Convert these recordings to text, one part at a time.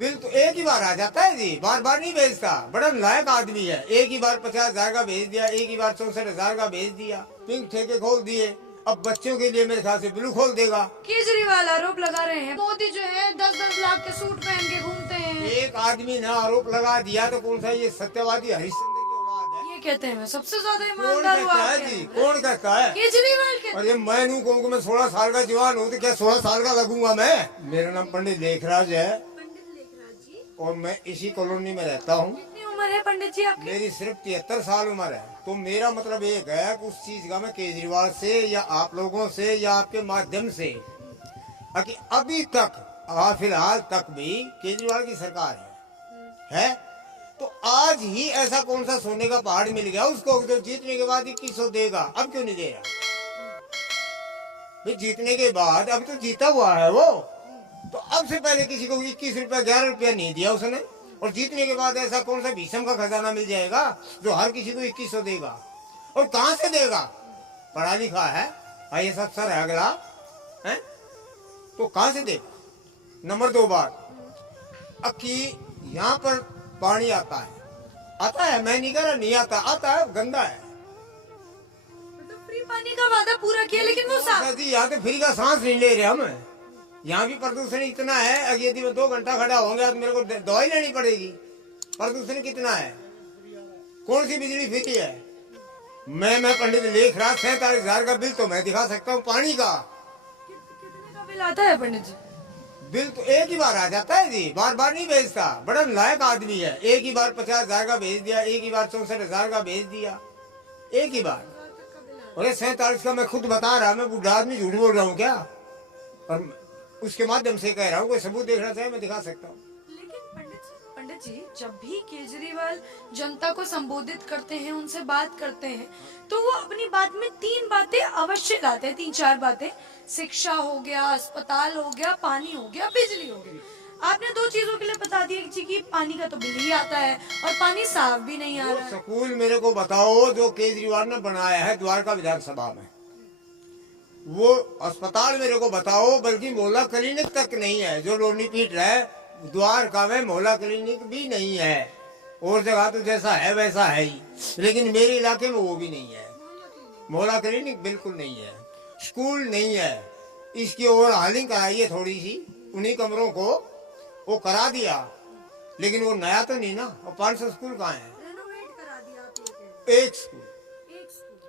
Bill तो एक ही बार आ जाता है जी, बार बार नहीं भेजता। बड़ा नालायक आदमी है। एक ही बार 50,000 का भेज दिया, एक ही बार 64,000 का भेज दिया, पिंक ठेके खोल दिए। अब बच्चों के लिए मेरे ख्याल से ब्लू खोल देगा। केजरीवाल आरोप लगा रहे हैं मोदी जो है 10-10 लाख के सूट पहन के घूमते हैं। एक आदमी ने आरोप लगा दिया तो कौन सा ये सत्यवादी हरिश्चंद्र की औलाद है? ये कहते हैं मैं सबसे ज्यादा कौन ईमानदार हूँ कहता है आपके जी? अंदर। कौन कहता है? केजरीवाल कहते और ये मैं नू कहूँ कि मैं 16 साल का जवान हूँ तो क्या 16 साल का लगूंगा मैं? मेरा नाम पंडित लेखराज है पंडित लेखराज जी, और मैं इसी कॉलोनी में रहता हूँ। कितनी उम्र है पंडित जी आपकी? मेरी सिर्फ 73 साल उम्र है। तो मेरा मतलब एक है कि उस चीज का मैं केजरीवाल से या आप लोगों से या आपके माध्यम से कि अभी तक फिलहाल तक भी केजरीवाल की सरकार है तो आज ही ऐसा कौन सा सोने का पहाड़ मिल गया उसको जो जीतने के बाद 2100 देगा? अब क्यों नहीं दे रहा भाई? जीतने के बाद अब तो जीता हुआ है वो, तो अब से पहले किसी को 21 रुपया 11 रुपया नहीं दिया उसने, और जीतने के बाद ऐसा कौन सा भीषम का खजाना मिल जाएगा जो हर किसी को 2100 देगा? और कहां से देगा? पढ़ा लिखा है, IAS अफसर है अगला है, तो कहां से देगा? नंबर 2 बात कि यहाँ पर पानी आता है, मैं नहीं कह रहा नहीं आता, आता है, गंदा है। तो फ्री पानी का वादा पूरा किया लेकिन वो साफ। यहाँ तो फ्री का सांस नहीं ले रहे हम। यहाँ भी प्रदूषण इतना है, अगर यदि मैं 2 घंटा खड़ा होंगे तो मेरे को दवाई लेनी पड़ेगी। प्रदूषण कितना है? कौन सी बिजली फ्री है? मैं पंडित लेखराज 47,000 का बिल तो मैं दिखा सकता हूँ पानी का। कितने का बिल आता है पंडित जी? बिल तो एक ही बार आ जाता है जी, बार बार नहीं भेजता। बड़ा नालायक आदमी है। एक ही बार 50,000 का भेज दिया, एक ही बार 64,000 का भेज दिया, एक ही बार। अरे 47 का मैं खुद बता रहा, मैं बुढ़ा आदमी झूठ बोल रहा हूँ क्या? और उसके माध्यम से कह रहा हूँ, कोई सबूत देखना चाहे मैं दिखा सकता हूँ। लेकिन पंडित जी जब भी केजरीवाल जनता को संबोधित करते हैं, उनसे बात करते हैं, तो वो अपनी बात में 3 बातें अवश्य लाते हैं, 3-4 बातें। शिक्षा हो गया, अस्पताल हो गया, पानी हो गया, बिजली हो गई। आपने 2 चीजों के लिए बता दिया जी कि पानी का तो बिल ही आता है और पानी साफ भी नहीं आ रहा है। स्कूल मेरे को बताओ जो केजरीवाल ने बनाया है द्वारका विधानसभा में, वो अस्पताल मेरे को बताओ, बल्कि मोहल्ला क्लिनिक तक नहीं है। जो लोनी पीट रहा है द्वारका में मोहल्ला क्लिनिक भी नहीं है। और जगह तो जैसा है वैसा है ही, लेकिन मेरे इलाके में वो भी नहीं है। मोहल्ला क्लिनिक बिल्कुल नहीं है, स्कूल नहीं है। इसकी ओर हालिंग कराई है थोड़ी सी, उन्हीं कमरों को वो करा दिया, लेकिन वो नया तो नहीं ना। और 500 स्कूल कहाँ है? रेनोवेट करा दिया आप ये एक स्कूल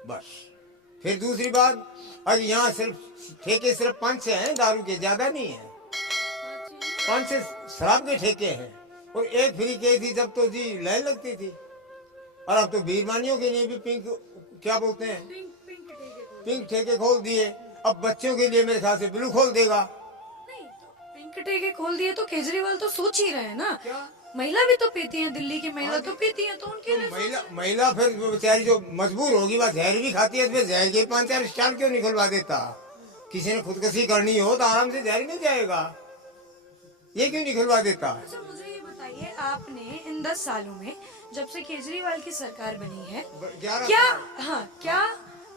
बस। फिर दूसरी बात, अब यहाँ सिर्फ ठेके सिर्फ 5-6 हैं दारू के, ज्यादा नहीं है। 5-6 शराब के ठेके हैं, और एक फ्री के थी जब तो जी लाइन लगती थी। और अब तो बीरमानियों के लिए भी पिंक क्या बोलते हैं, पिंक ठेके खोल दिए। अब बच्चों के लिए मेरे ख्याल से ब्लू खोल देगा। नहीं तो पिंक ठेके खोल दिए तो केजरीवाल तो सोच ही रहे हैं ना। क्या? महिला भी तो पीती हैं, दिल्ली की महिला तो पीती हैं, तो उनके लिए महिला फिर बेचारी जो मजबूर होगी वह जहर भी खाती है, तो फिर जहर के 5-4 स्टाल क्यों नहीं खुलवा देता? किसी ने खुदकुशी करनी हो तो आराम से जहर मिल जाएगा, ये क्यों नहीं खुलवा देता? अच्छा मुझे ये बताइए, आपने इन 10 सालों में जब से केजरीवाल की सरकार बनी है, 11 क्या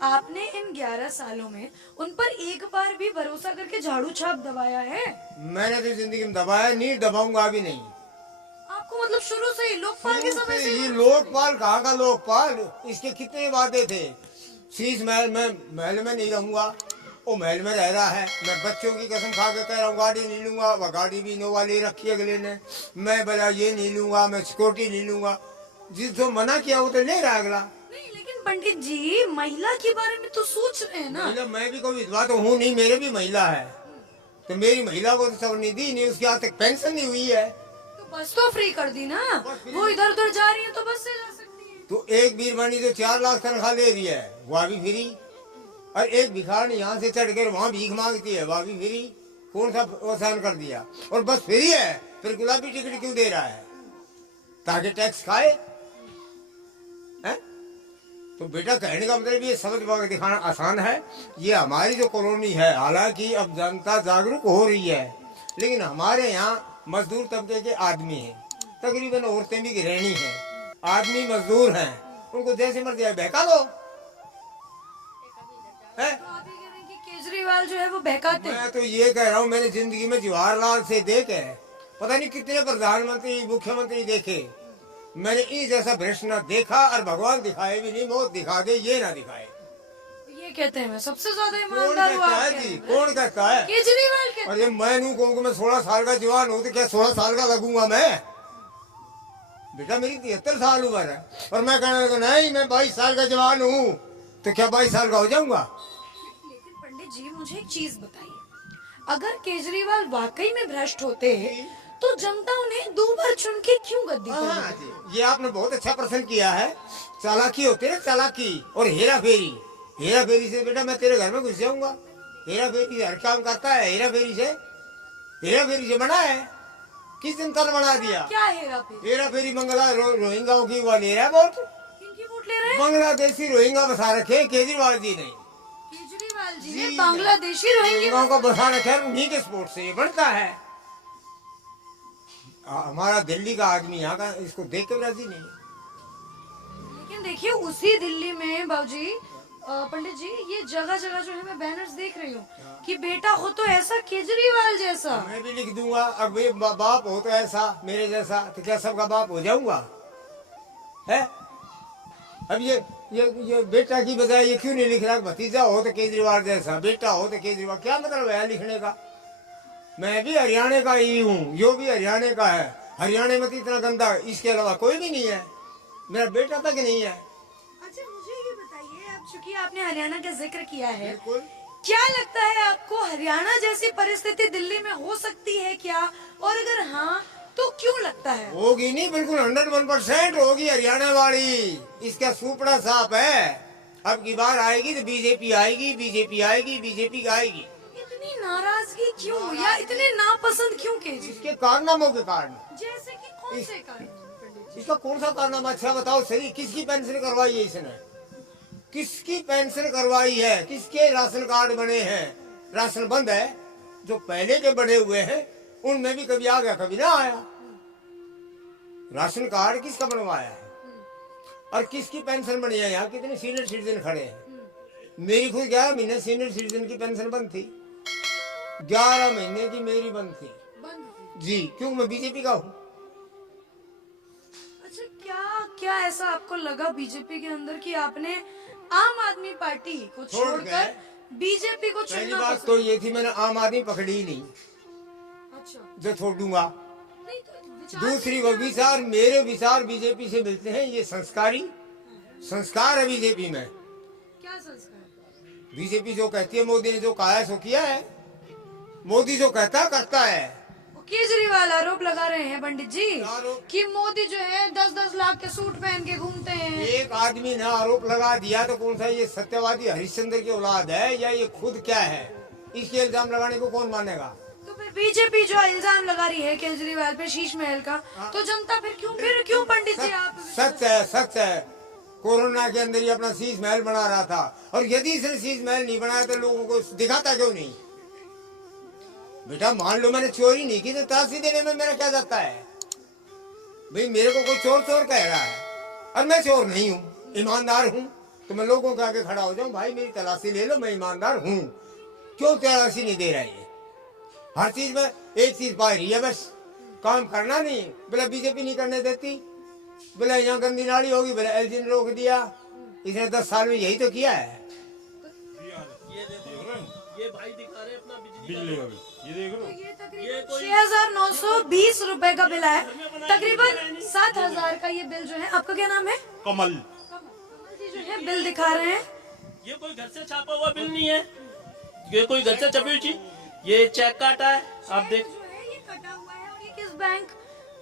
आपने इन 11 सालों में उन पर एक बार भी भरोसा करके झाड़ू छाप दबाया है? मैंने तो जिंदगी में दबाया नहीं, दबाऊंगा भी नहीं। आपको मतलब शुरू से ही लोकपाल के समय से? ये लोकपाल कहाँ का लोकपाल? इसके कितने वादे थे। शीश महल में नहीं रहूंगा, वो महल में रह रहा है। मैं बच्चों की कसम खा के कह रहा हूँ गाड़ी नहीं लूंगा, वह गाड़ी भी इनोवा ले रखी है अगले ने। मैं बोला ये नहीं लूंगा, मैं सिक्योरिटी नहीं लूंगा। जिस जो मना किया वो तो ले रहा अगला। नहीं लेकिन पंडित जी महिला के बारे में तो सोच रहे हैं ना। मैं भी कोई विधवा तो हूँ नहीं, मेरे भी महिला है, तो मेरी महिला को तो समृद्धि नहीं, उसकी आज तक पेंशन नहीं हुई है। तो बस तो फ्री कर दी ना, वो इधर उधर जा रही है तो बस से जा सकती है। तो एक बीरबानी जो 4 लाख तनख्वाह ले रही है वह भी फ्री, और एक भिखारी यहाँ से चढ़ कर वहाँ भीख मांगती है वह भी फ्री। कौन सा आसान कर दिया? और बस फ्री है, फिर गुलाबी टिकट क्यों दे रहा है? ताकि टैक्स खाए है? तो बेटा कहने का मतलब ये समझ दिखाना आसान है। ये हमारी जो कॉलोनी है, हालांकि अब जनता जागरूक हो रही है, लेकिन हमारे यहाँ मजदूर तबके के आदमी हैं, तकरीबन औरतें भी गृहिणी हैं, आदमी मजदूर हैं, उनको जैसे मर्जी बहका लो है? तो आप ये कह रहे हैं कि केजरीवाल जो है वो बहकाते हैं? मैं तो ये कह रहा हूँ, मैंने जिंदगी में जवाहरलाल से देखे पता नहीं कितने प्रधानमंत्री मुख्यमंत्री देखे, मैंने इस जैसा भ्रष्ट न देखा। और भगवान दिखाए भी नहीं, मौत दिखा दे ये ना दिखाए। ये कहते हैं मैं सबसे ज्यादा कौन ईमानदार हुआ कहता है जी? कौन कहता है? केजरीवाल कहते और ये मैं नू कहूँ कि मैं 16 साल का जवान हूँ तो क्या 16 साल का लगूंगा मैं? बेटा मेरी 73 साल उम्र है और मैं कहने लगा नहीं मैं 22 साल का जवान हूँ, तो क्या 22 साल का हो जाऊंगा? लेकिन पंडित जी मुझे एक चीज बताइए, अगर केजरीवाल वाकई में भ्रष्ट होते तो जनता उन्हें 2 बार चुन के क्यों गद्दी पर हाँ बिठाती? जी, ये आपने बहुत अच्छा प्रश्न किया है। चालाकी होती है, चालाकी और हेरा फेरी। हेरा फेरी से बेटा मैं तेरे घर में घुस जाऊंगा। हेरा फेरी से हर काम करता है। हेरा फेरी से बना है। किस जनता ने बना दिया? क्या हेरा फेरी? हेरा फेरी मंगला रोहिंगाओं की वो ले रहा है वोट। किनकी वोट ले रहे हैं? बांग्लादेशी रोहिंगा बसा रखे केजरीवाल जी ने। केजरीवाल जी जी, ने बांग्लादेशी रोहिंग्या रोहिंगाओं को बसा रखे, उन्हीं के सपोर्ट से ये बनता है। हमारा दिल्ली का आदमी यहाँ का इसको देख के राजी नहीं। लेकिन देखिए उसी दिल्ली में बाबूजी पंडित जी ये जगह जगह जो है मैं बैनर्स देख रही हूँ कि बेटा हो तो ऐसा केजरीवाल जैसा। मैं भी लिख दूंगा, अब ये बाप हो तो ऐसा मेरे जैसा, तो क्या सबका बाप हो जाऊंगा? है अब ये बेटा की बजाय ये क्यों नहीं लिख रहा भतीजा हो तो केजरीवाल जैसा, बेटा हो तो केजरीवाल? क्या मतलब है लिखने का? मैं भी हरियाणा का ही हूँ, यो भी हरियाणा का है। हरियाणा में तो इतना गंदा इसके अलावा कोई भी नहीं है, मेरा बेटा तक नहीं है। अच्छा मुझे ये बताइए, अब चूंकि आपने हरियाणा का जिक्र किया है, बिल्कुल। क्या लगता है आपको हरियाणा जैसी परिस्थिति दिल्ली में हो सकती है क्या? और अगर हाँ तो क्यों लगता है? होगी नहीं, बिल्कुल 101% होगी हरियाणा वाली। इसका सुपड़ा साफ है। अब की बार आएगी तो बीजेपी आएगी, बीजेपी आएगी, बीजेपी आएगी। इतनी नाराजगी क्यों या इतने नापसंद क्यों केजरी? इसके कारनामों के कारण। जैसे कि कौन से कारण पंडित जी? इसका कौन सा कारनामा अच्छा बताओ सही? किसकी पेंशन करवाई है इसने? किसकी पेंशन करवाई है? किसके राशन कार्ड बने हैं? राशन बंद है। जो पहले के बने हुए हैं उनमें भी कभी आ गया कभी ना आया। राशन कार्ड किसका बनवाया है और किसकी पेंशन बनी है? यहाँ कितने सीनियर सिटीजन खड़े हैं। मेरी खुद 11 महीने सीनियर सिटीजन की पेंशन बंद थी। 11 महीने की मेरी बंद थी जी, क्यों? मैं बीजेपी का हूँ। अच्छा क्या ऐसा आपको लगा बीजेपी के अंदर कि आपने आम आदमी पार्टी को छोड़कर बीजेपी को पहली चुनना बात तो ये थी मैंने आम आदमी पकड़ी ही नहीं अच्छा जो छोड़ दूंगा। नहीं तो विचार दूसरी वो विचार, मेरे विचार बीजेपी से मिलते हैं। ये संस्कारी संस्कार है बीजेपी में। क्या संस्कार? बीजेपी जो कहती है, मोदी ने जो कहा है सो किया है। मोदी जो कहता है करता है। केजरीवाल आरोप लगा रहे हैं पंडित जी आरोप? कि मोदी जो है 10-10 लाख के सूट पहन के घूमते हैं। एक आदमी ने आरोप लगा दिया तो कौन सा ये सत्यवादी हरिश्चंद्र की औलाद है या ये खुद क्या है? इसके इल्जाम लगाने को कौन मानेगा? तो फिर बीजेपी जो इल्जाम लगा रही है केजरीवाल पे शीश महल का, तो जनता फिर क्यों पंडित जी आप? सच है। कोरोना के अंदर ये अपना शीश महल बना रहा था, और यदि इसने शीश महल नहीं बनाया तो लोगों को दिखाता क्यों नहीं? बेटा मान लो मैंने चोरी नहीं की तो तलाशी देने में मेरा क्या जाता है? भाई मेरे को कोई चोर कह रहा है और मैं चोर नहीं हूँ, ईमानदार हूँ, तो मैं लोगों के आगे खड़ा हो जाऊं, भाई मेरी तलाशी ले लो, मैं ईमानदार हूँ। क्यों तलाशी नहीं दे रहा है? हर चीज में एक चीज पा रही है, बस काम करना नहीं। बोला बीजेपी नहीं करने देती, बोला यहाँ गंदी नाली होगी, बोला एलजी ने रोक दिया। इसने 10 साल में यही तो किया है। ये भाई दिखा रहे अपना बिजली का बिल, ये देख लो। ये तकरीबन 6,920 रुपए का बिल है, तकरीबन 7,000 का ये बिल जो है। आपका क्या नाम है? कमल। कमल जी जो है बिल दिखा रहे हैं। ये कोई घर से छापा हुआ बिल नहीं है, ये कोई घर से छपी हुई चीज, ये चेक काटा है। आप देख जो है ये कटा हुआ है, और ये किस बैंक?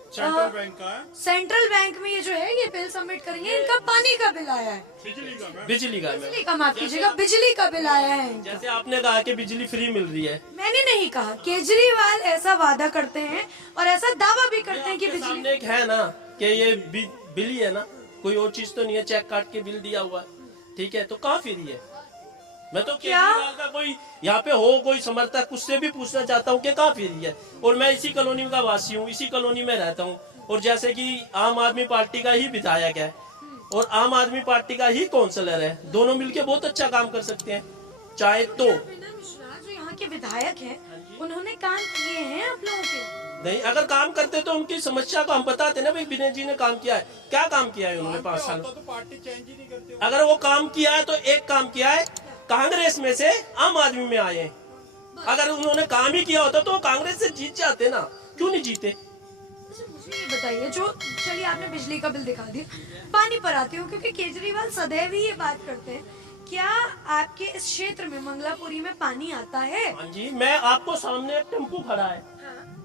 सेंट्रल बैंक का है। सेंट्रल बैंक में ये जो है ये बिल सबमिट करेंगे। इनका पानी का बिल आया है, बिजली का बिजली का, माफ कीजिएगा, बिजली का बिल आया है इनका। जैसे आपने कहा कि बिजली फ्री मिल रही है, मैंने नहीं कहा। केजरीवाल ऐसा वादा करते हैं और ऐसा दावा भी करते हैं कि आपके बिजली। सामने एक है ना कि ये बिल ही है ना, कोई और चीज तो नहीं है। चेक काट के बिल दिया हुआ है, ठीक है, तो कहाँ फ्री है? मैं तो केजरीवाल का कोई यहाँ पे हो कोई समर्थक, उससे भी पूछना चाहता हूँ कि कहाँ फ्री है। और मैं इसी कॉलोनी का वासी हूँ, इसी कॉलोनी में रहता हूँ, और जैसे कि आम आदमी पार्टी का ही विधायक है और आम आदमी पार्टी का ही काउंसलर है, दोनों मिलके बहुत अच्छा काम कर सकते हैं चाहे तो। मिश्रा जो यहाँ के विधायक हैं, उन्होंने काम किए हैं आप लोगों के? नहीं, अगर काम करते तो उनकी समस्या को हम बताते ना, भाई विनय जी ने काम किया है। क्या काम किया है उन्होंने 5 साल? तो पार्टी चेंज ही नहीं करते। अगर वो काम किया है तो एक काम किया है, कांग्रेस में से आम आदमी में आए हैं। अगर उन्होंने काम ही किया होता तो वो कांग्रेस से जीत जाते ना, क्यों नहीं जीते? अच्छा मुझे ये बताइए, जो चलिए आपने बिजली का बिल दिखा दिया, पानी पर आती हूँ क्योंकि केजरीवाल सदैव ही ये बात करते हैं, क्या आपके इस क्षेत्र में मंगलापुरी में पानी आता है? हाँ जी, मैं आपको सामने एक टेम्पू खड़ा है,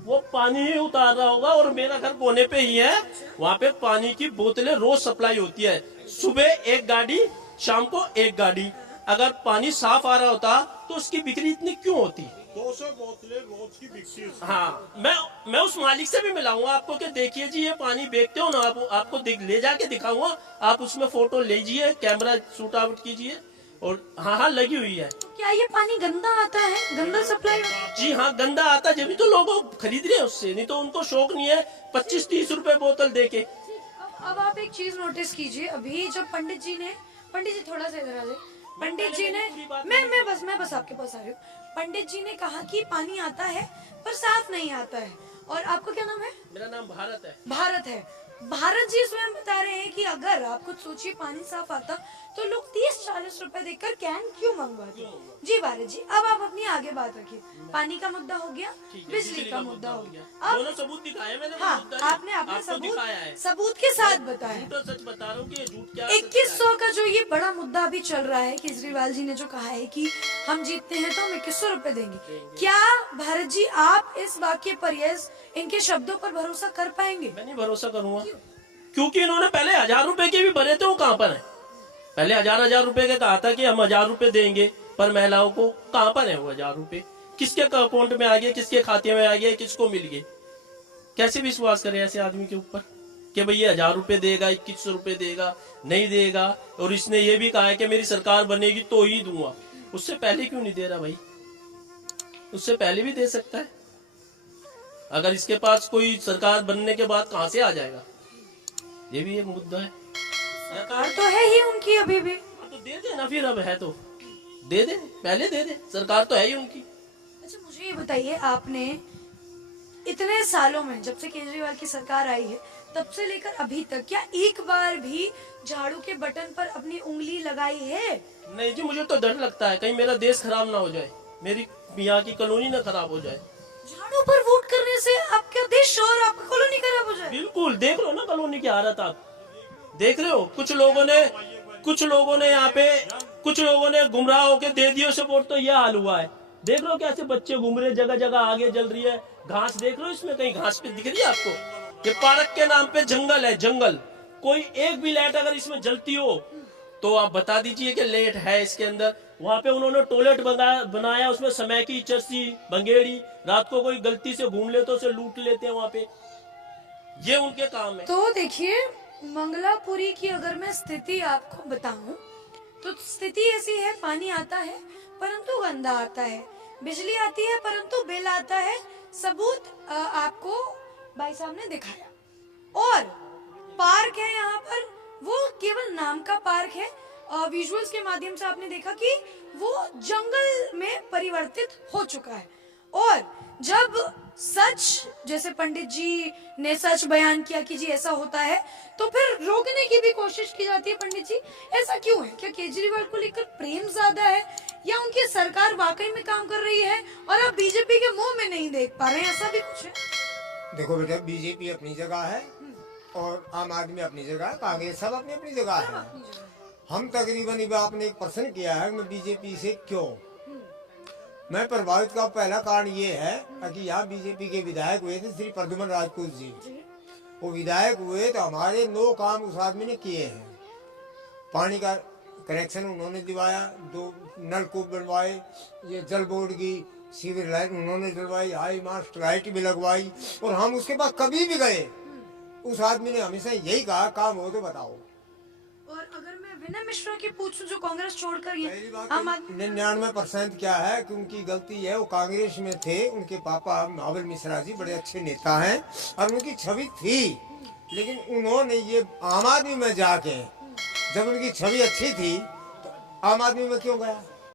वो पानी ही उतार रहा होगा और मेरा घर कोने पे ही है। वहाँ पे पानी की बोतलें रोज सप्लाई होती है, सुबह एक गाड़ी, शाम को एक गाड़ी। अगर पानी साफ आ रहा होता तो उसकी बिक्री इतनी क्यों होती? 200 बोतलें रोज की बिकती है। हाँ, मैं उस मालिक से भी मिलाऊंगा आपको कि देखिए जी ये पानी बेचते हो ना, आपको ले जाके दिखाऊंगा, आप उसमें फोटो लीजिए, कैमरा शूट आउट कीजिए। और हाँ, लगी हुई है। क्या ये पानी गंदा आता है? गंदा सप्लाई? जी हाँ, गंदा आता है, जब तो लोग खरीद रहे हैं उससे, नहीं तो उनको शौक नहीं है 25-30 रुपए बोतल देके। अब आप एक चीज नोटिस कीजिए, अभी जब पंडित जी थोड़ा सा इधर आ जाए। पंडित जी ने, मैं बस आपके पास आ रही हूँ। पंडित जी ने कहा कि पानी आता है पर साफ नहीं आता है। और आपका क्या नाम है? मेरा नाम भारत है। भारत है। भारत जी स्वयं बता रहे हैं कि अगर आप खुद सोचिए पानी साफ आता तो लोग 30-40 रुपए देकर कैन क्यों मंगवाते? जी भारत जी, अब आप अपनी आगे बात रखिए। पानी का मुद्दा हो गया, बिजली का मुद्दा हो गया। अब दोनों सबूत दिखाए मैंने। हाँ, मुद्दा आपने अपने आपको दिखाया है। सबूत के साथ बताया। झूठ और सच बता रहा हूँ कि ये झूठ क्या है, 2100 का जो ये बड़ा मुद्दा अभी चल रहा है, केजरीवाल जी ने जो कहा है कि हम जीतते हैं तो हम 2100 रुपए देंगे, क्या भारत जी आप इस वाक्य पर, इनके शब्दों पर भरोसा कर पाएंगे? मैं नहीं भरोसा करूंगा, क्योंकि इन्होंने पहले 1000 रुपए के भी भरे थे। वो कहाँ पर है? पहले 1000 रुपए के कहा था कि हम 1000 रुपए देंगे पर महिलाओं को, कहाँ पर है वो 1000 रुपए? किसके अकाउंट में आ गए, किसके खाते में आ गए, किसको मिल गए? कैसे विश्वास करें ऐसे आदमी के ऊपर कि भाई ये 1000 रुपए देगा, 2100 रुपए देगा? नहीं देगा। और इसने ये भी कहा है कि मेरी सरकार बनेगी तो ही दूंगा। उससे पहले क्यों नहीं दे रहा भाई? उससे पहले भी दे सकता है। अगर इसके पास कोई सरकार बनने के बाद कहाँ से आ जाएगा, ये भी एक मुद्दा है। सरकार तो है ही उनकी अभी भी। तो दे दे ना फिर, अब है तो दे दे, पहले दे दे, सरकार तो है ही उनकी। अच्छा मुझे ये बताइए, आपने इतने सालों में, जब से केजरीवाल की सरकार आई है तब से लेकर अभी तक, क्या एक बार भी झाड़ू के बटन पर अपनी उंगली लगाई है? नहीं जी, मुझे तो डर लगता है कहीं मेरा देश खराब ना हो जाए, मेरी यहाँ की कॉलोनी ना खराब हो जाए। झाड़ू पर वोट करने से आपका देश और आपका कॉलोनी खराब हो जाए? बिल्कुल, देख लो ना कॉलोनी की हालत, आप देख रहे हो। कुछ लोगों ने यहाँ पे, कुछ लोगों ने गुमराह होके दे दियो सपोर्ट, तो ये हाल हुआ है। देख लो कैसे बच्चे घूम रहे, जगह जगह आगे जल रही है घास, देख लो इसमें कहीं घास पे दिख रही है आपको? ये पार्क के नाम पे जंगल है, जंगल। कोई एक भी लाइट अगर इसमें जलती हो तो आप बता दीजिए कि लेट है इसके अंदर। वहाँ पे उन्होंने टॉयलेट बनाया, उसमें समय की चर्सी बंगेड़ी, रात को कोई गलती से घूम ले तो उसे लूट लेते हैं वहाँ पे। ये उनके काम है। तो देखिए, मंगलापुरी की अगर मैं स्थिति आपको बताऊं तो स्थिति ऐसी है, पानी आता है परंतु गंदा आता है, बिजली आती है परंतु बिल आता है। सबूत आपको भाई साहब ने दिखाया। और पार्क है यहाँ पर, वो केवल नाम का पार्क है। विजुअल्स के माध्यम से आपने देखा कि वो जंगल में परिवर्तित हो चुका है। और जब सच, जैसे पंडित जी ने सच बयान किया कि जी ऐसा होता है, तो फिर रोकने की भी कोशिश की जाती है। पंडित जी, ऐसा क्यों है? क्या केजरीवाल को लेकर प्रेम ज्यादा है, या उनकी सरकार वाकई में काम कर रही है और आप बीजेपी के मुंह में नहीं देख पा रहे हैं? ऐसा भी कुछ है? देखो बेटा, बीजेपी अपनी जगह है और आम आदमी अपनी जगह है, कांग्रेस सब अपनी अपनी जगह है। हम तकरीबन, आपने एक प्रश्न किया है मैं बीजेपी से क्यों मैं प्रभावित का पहला कारण ये है कि यहाँ बीजेपी के विधायक हुए थे श्री प्रद्युमन राजपूत जी। वो विधायक हुए तो हमारे 9 काम उस आदमी ने किए हैं। पानी का कनेक्शन उन्होंने दिवाया, 2 नलकूप बनवाए, ये जल बोर्ड की सीवर लाइट उन्होंने डलवाई, हाई मास्ट लाइट भी लगवाई। और हम उसके पास कभी भी गए, उस आदमी ने हमेशा यही कहा काम हो तो बताओ। और अगर मैं विनय मिश्रा की पूछूं, जो कांग्रेस छोड़कर ये पहली बात आम आदमी, 99% क्या है कि उनकी गलती है, वो कांग्रेस में थे। उनके पापा महाबल मिश्रा जी बड़े अच्छे नेता हैं और उनकी छवि थी, लेकिन उन्होंने ये आम आदमी में जाके, जब उनकी छवि अच्छी थी तो आम आदमी में क्यों गया?